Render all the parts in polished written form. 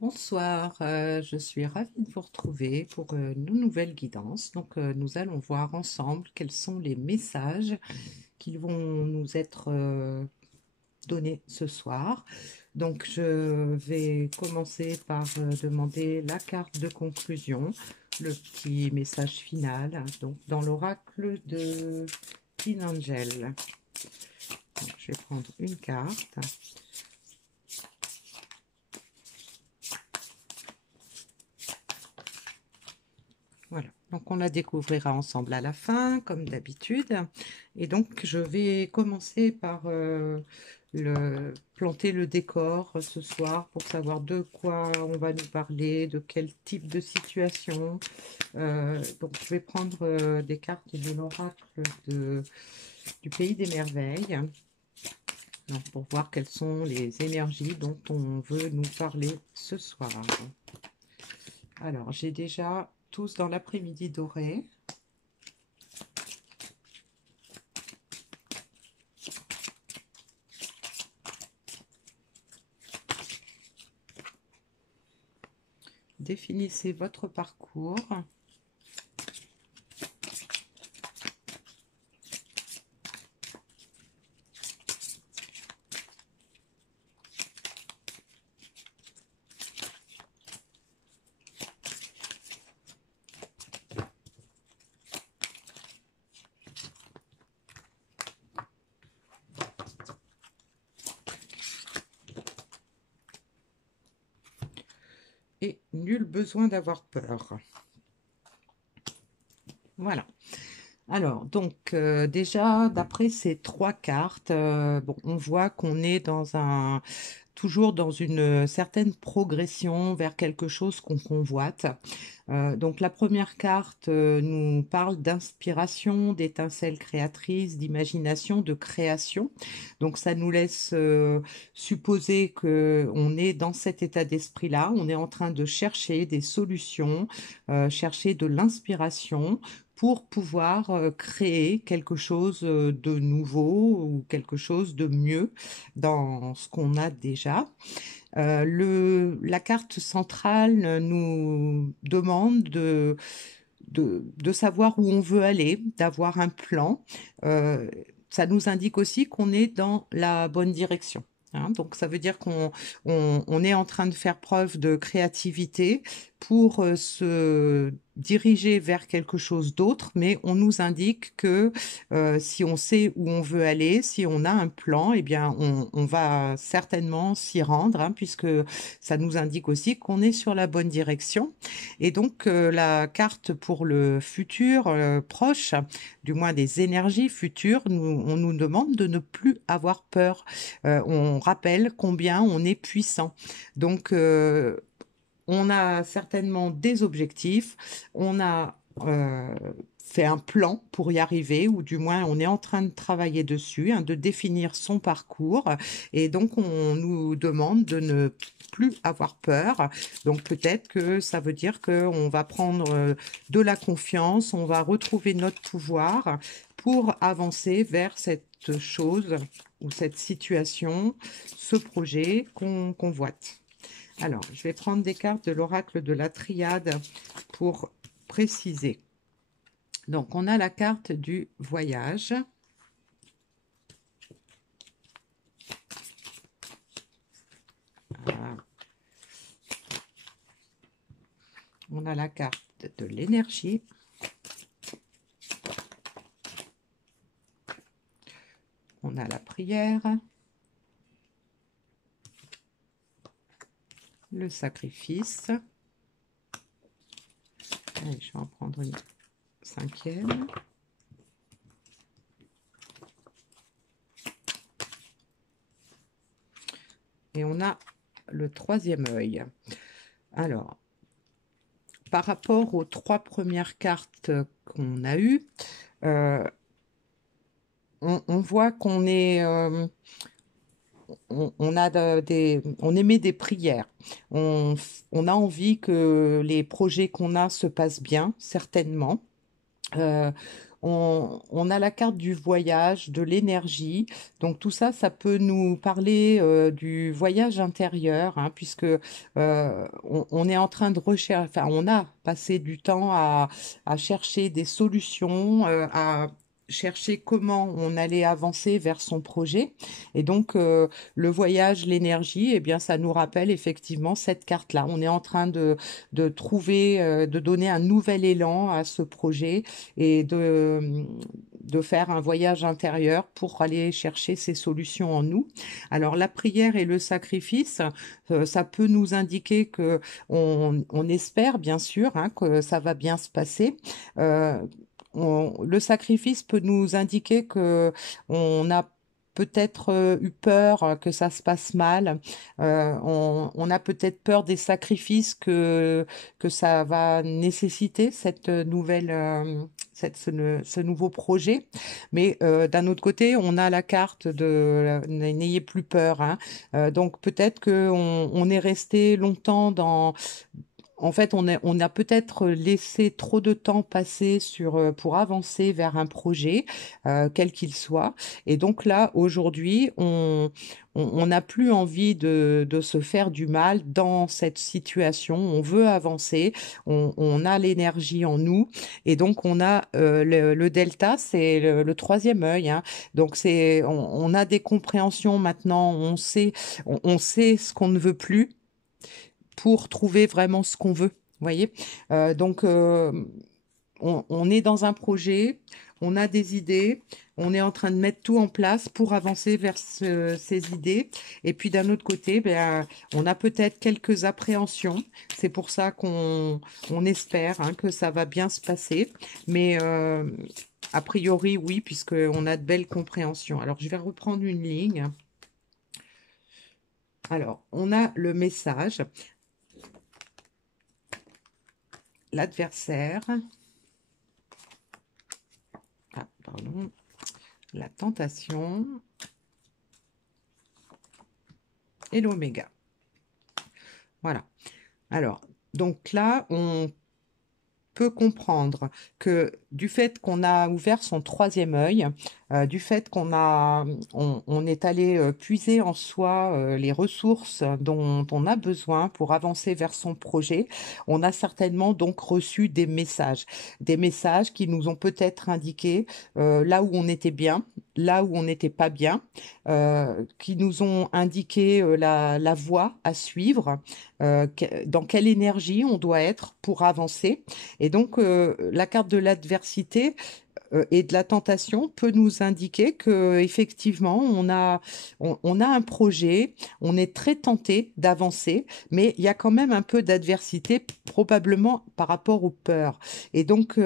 Bonsoir, je suis ravie de vous retrouver pour une nouvelle guidance. Nous allons voir ensemble quels sont les messages qui vont nous être donnés ce soir. Donc, je vais commencer par demander la carte de conclusion, le petit message final, donc dans l'oracle de Teen Angel. Donc, je vais prendre une carte. Voilà, donc on la découvrira ensemble à la fin, comme d'habitude. Et donc, je vais commencer par planter le décor ce soir pour savoir de quoi on va nous parler, de quel type de situation. Donc, je vais prendre des cartes de l'oracle du Pays des Merveilles, donc, pour voir quelles sont les énergies dont on veut nous parler ce soir. Alors, j'ai déjà tous dans l'après-midi doré. Définissez votre parcours. Et nul besoin d'avoir peur. Voilà. Alors, donc, déjà, d'après ces trois cartes, bon, on voit qu'on est toujours dans une certaine progression vers quelque chose qu'on convoite. Donc, la première carte nous parle d'inspiration, d'étincelles créatrices, d'imagination, de création. Donc, ça nous laisse supposer qu'on est dans cet état d'esprit-là. On est en train de chercher des solutions, chercher de l'inspiration pour pouvoir créer quelque chose de nouveau ou quelque chose de mieux dans ce qu'on a déjà. La carte centrale nous demande de savoir où on veut aller, d'avoir un plan. Ça nous indique aussi qu'on est dans la bonne direction. Hein. Donc ça veut dire qu'on est en train de faire preuve de créativité pour se diriger vers quelque chose d'autre, mais on nous indique que si on sait où on veut aller, si on a un plan, eh bien on va certainement s'y rendre, hein, puisque ça nous indique aussi qu'on est sur la bonne direction. Et donc la carte pour le futur proche, du moins des énergies futures, on nous demande de ne plus avoir peur. On rappelle combien on est puissant. Donc on a certainement des objectifs, on a fait un plan pour y arriver, ou du moins on est en train de travailler dessus, hein, de définir son parcours, et donc on nous demande de ne plus avoir peur. Donc peut-être que ça veut dire qu'on va prendre de la confiance, on va retrouver notre pouvoir pour avancer vers cette chose ou cette situation, ce projet qu'on convoite. Alors, je vais prendre des cartes de l'oracle de la triade pour préciser. Donc, on a la carte du voyage. Voilà. On a la carte de l'énergie. On a la prière. Le sacrifice. Allez, je vais en prendre une cinquième. Et on a le troisième œil. Alors, par rapport aux trois premières cartes qu'on a eues, on voit qu'on est... on émet des prières. On a envie que les projets qu'on a se passent bien, certainement. Euh, on a la carte du voyage, de l'énergie. Donc tout ça, ça peut nous parler du voyage intérieur, hein, puisque on est en train de rechercher, enfin, on a passé du temps à chercher des solutions, à chercher comment on allait avancer vers son projet. Et donc, le voyage, l'énergie, eh bien, ça nous rappelle effectivement cette carte-là. On est en train de trouver, de donner un nouvel élan à ce projet et de faire un voyage intérieur pour aller chercher ces solutions en nous. Alors, la prière et le sacrifice, ça peut nous indiquer que on espère, bien sûr, hein, que ça va bien se passer. Euh, le sacrifice peut nous indiquer que on a peut-être eu peur que ça se passe mal. On a peut-être peur des sacrifices que ça va nécessiter, cette nouvelle, ce nouveau projet. Mais d'un autre côté, on a la carte de n'ayez plus peur, hein. Donc peut-être on est resté longtemps dans en fait, on a peut-être laissé trop de temps passer pour avancer vers un projet, quel qu'il soit. Et donc là, aujourd'hui, on n'a plus envie de se faire du mal dans cette situation. On veut avancer, on a l'énergie en nous. Et donc, on a le delta, c'est le troisième œil, hein. Donc, on a des compréhensions maintenant, on sait ce qu'on ne veut plus pour trouver vraiment ce qu'on veut. Vous voyez? Donc, on est dans un projet, on a des idées, on est en train de mettre tout en place pour avancer vers ces idées. Et puis d'un autre côté, ben, on a peut-être quelques appréhensions. C'est pour ça on espère, hein, que ça va bien se passer. Mais a priori, oui, puisqu'on a de belles compréhensions. Alors, je vais reprendre une ligne. Alors, on a le message, l'adversaire, pardon, la tentation et l'oméga. Voilà. Alors, donc là, on peut comprendre que du fait qu'on a ouvert son troisième œil, du fait on est allé puiser en soi les ressources dont on a besoin pour avancer vers son projet, on a certainement donc reçu des messages qui nous ont peut-être indiqué là où on était bien, là où on n'était pas bien, qui nous ont indiqué la voie à suivre, dans quelle énergie on doit être pour avancer. Et donc, la carte de l'adversité et de la tentation peut nous indiquer que effectivement on a un projet, on est très tenté d'avancer, mais il y a quand même un peu d'adversité probablement par rapport aux peurs. Et donc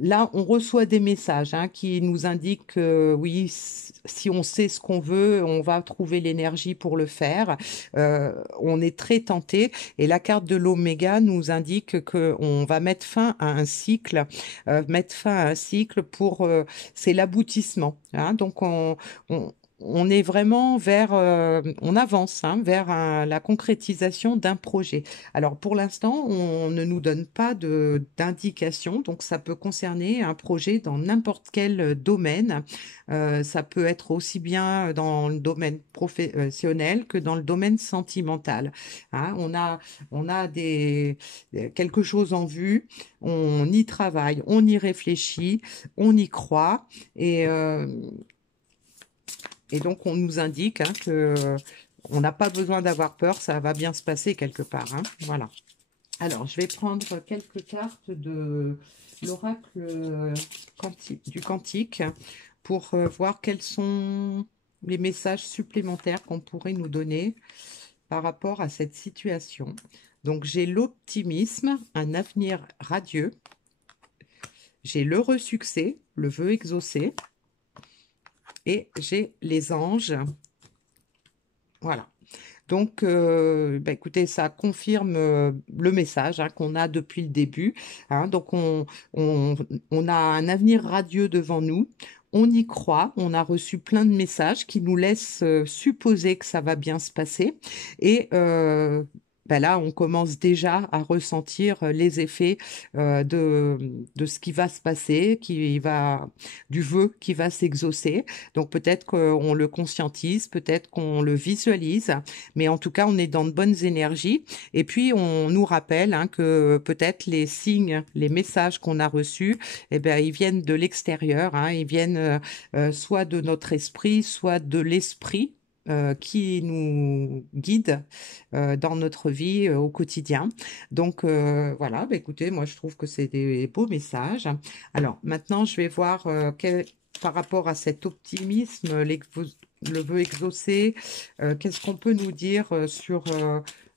là, on reçoit des messages, hein, qui nous indiquent que oui, si on sait ce qu'on veut, on va trouver l'énergie pour le faire. On est très tenté. Et la carte de l'oméga nous indique qu'on va mettre fin à un cycle, c'est l'aboutissement, hein. Donc on, on est vraiment on avance, hein, vers la concrétisation d'un projet. Alors pour l'instant, on ne nous donne pas d'indication, donc ça peut concerner un projet dans n'importe quel domaine. Ça peut être aussi bien dans le domaine professionnel que dans le domaine sentimental, hein. On a quelque chose en vue, on y travaille, on y réfléchit, on y croit et donc on nous indique, hein, que on n'a pas besoin d'avoir peur, ça va bien se passer quelque part, hein. Voilà. Alors, je vais prendre quelques cartes de l'oracle du Cantique pour voir quels sont les messages supplémentaires qu'on pourrait nous donner par rapport à cette situation. Donc, j'ai l'optimisme, un avenir radieux. J'ai l'heureux succès, le vœu exaucé. Et j'ai les anges. Voilà. Donc, bah, écoutez, ça confirme le message, hein, qu'on a depuis le début, hein. Donc, on a un avenir radieux devant nous. On y croit. On a reçu plein de messages qui nous laissent supposer que ça va bien se passer. Et ben là, on commence déjà à ressentir les effets de ce qui va se passer, du vœu qui va s'exaucer. Donc peut-être qu'on le conscientise, peut-être qu'on le visualise, mais en tout cas, on est dans de bonnes énergies. Et puis, on nous rappelle hein, que peut-être les signes, les messages qu'on a reçus, eh ben, ils viennent de l'extérieur, hein, ils viennent soit de notre esprit, soit de l'esprit qui nous guide dans notre vie au quotidien. Donc voilà, bah, écoutez, moi je trouve que c'est des beaux messages. Alors maintenant, je vais voir par rapport à cet optimisme, le vœu exaucé, qu'est-ce qu'on peut nous dire sur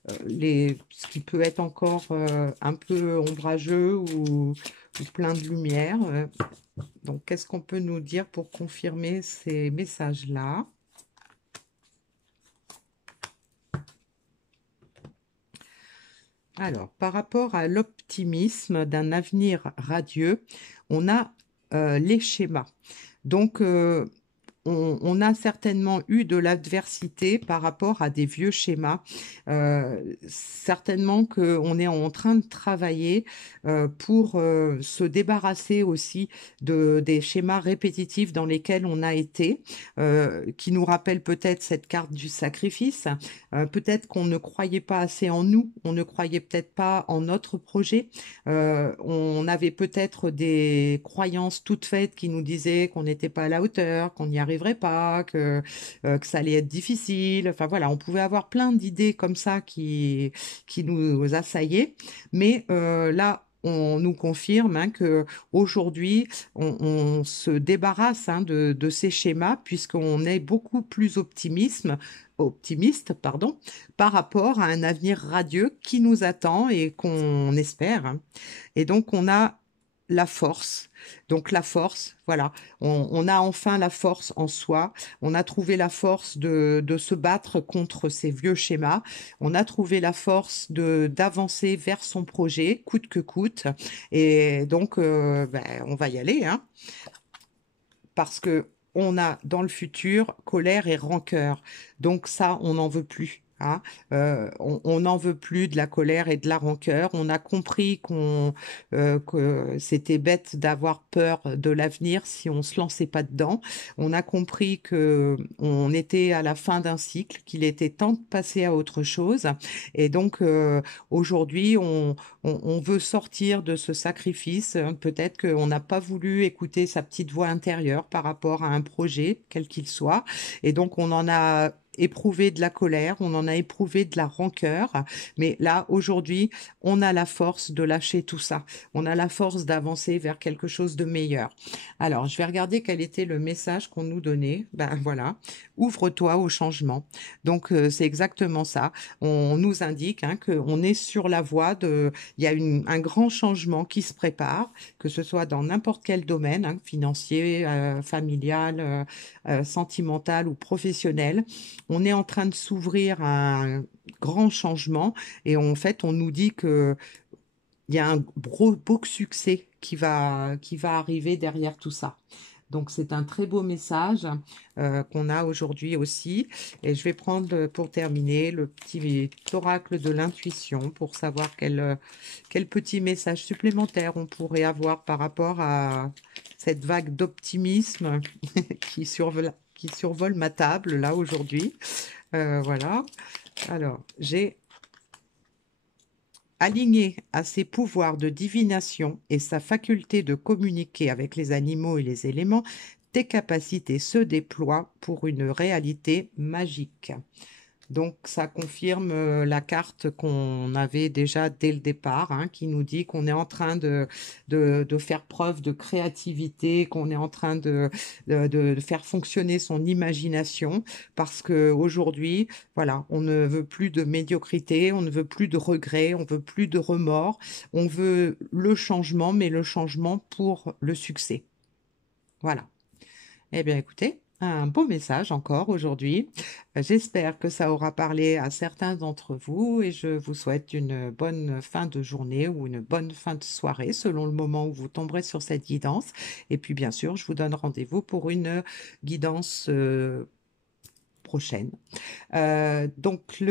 ce qui peut être encore un peu ombrageux ou plein de lumière. Donc, qu'est-ce qu'on peut nous dire pour confirmer ces messages-là? Alors, par rapport à l'optimisme d'un avenir radieux, on a les schémas. Donc, on a certainement eu de l'adversité par rapport à des vieux schémas. Certainement qu'on est en train de travailler pour se débarrasser aussi des schémas répétitifs dans lesquels on a été, qui nous rappellent peut-être cette carte du sacrifice. Peut-être qu'on ne croyait pas assez en nous, on ne croyait peut-être pas en notre projet. On avait peut-être des croyances toutes faites qui nous disaient qu'on n'était pas à la hauteur, qu'on n'y arriverait pas, que ça allait être difficile. Enfin voilà, on pouvait avoir plein d'idées comme ça qui nous assaillaient. Mais là, on nous confirme hein, que aujourd'hui, on se débarrasse hein, de ces schémas puisqu'on est beaucoup plus optimiste, pardon, par rapport à un avenir radieux qui nous attend et qu'on espère, hein. Et donc, on a la force. Donc, la force, voilà, on a enfin la force en soi. On a trouvé la force de se battre contre ces vieux schémas. On a trouvé la force d'avancer vers son projet, coûte que coûte. Et donc, ben, on va y aller, hein, parce que on a dans le futur colère et rancœur. Donc ça, on n'en veut plus. Hein. On n'en veut plus de la colère et de la rancœur. On a compris que c'était bête d'avoir peur de l'avenir si on se lançait pas dedans. On a compris que on était à la fin d'un cycle, qu'il était temps de passer à autre chose. Et donc aujourd'hui, on veut sortir de ce sacrifice. Peut-être qu'on n'a pas voulu écouter sa petite voix intérieure par rapport à un projet, quel qu'il soit. Et donc, on en a éprouvé de la colère, on en a éprouvé de la rancœur, mais là, aujourd'hui, on a la force de lâcher tout ça. On a la force d'avancer vers quelque chose de meilleur. Alors, je vais regarder quel était le message qu'on nous donnait. Ben voilà, ouvre-toi au changement. Donc, c'est exactement ça. On nous indique hein, qu'on est sur la voie il y a un grand changement qui se prépare, que ce soit dans n'importe quel domaine, hein, financier, familial, sentimental ou professionnel. On est en train de s'ouvrir à un grand changement et en fait, on nous dit que il y a un beau succès qui va arriver derrière tout ça. Donc, c'est un très beau message qu'on a aujourd'hui aussi. Et je vais prendre pour terminer le petit oracle de l'intuition pour savoir quel petit message supplémentaire on pourrait avoir par rapport à cette vague d'optimisme qui survole ma table là aujourd'hui. Voilà. Alors, j'ai aligné à ses pouvoirs de divination et sa faculté de communiquer avec les animaux et les éléments, tes capacités se déploient pour une réalité magique. Donc, ça confirme la carte qu'on avait déjà dès le départ, hein, qui nous dit qu'on est en train de faire preuve de créativité, qu'on est en train de faire fonctionner son imagination, parce que aujourd'hui, voilà, on ne veut plus de médiocrité, on ne veut plus de regrets, on veut plus de remords, on veut le changement, mais le changement pour le succès. Voilà. Eh bien, écoutez, un beau message encore aujourd'hui. J'espère que ça aura parlé à certains d'entre vous et je vous souhaite une bonne fin de journée ou une bonne fin de soirée selon le moment où vous tomberez sur cette guidance. Et puis, bien sûr, je vous donne rendez-vous pour une guidance prochaine. Donc,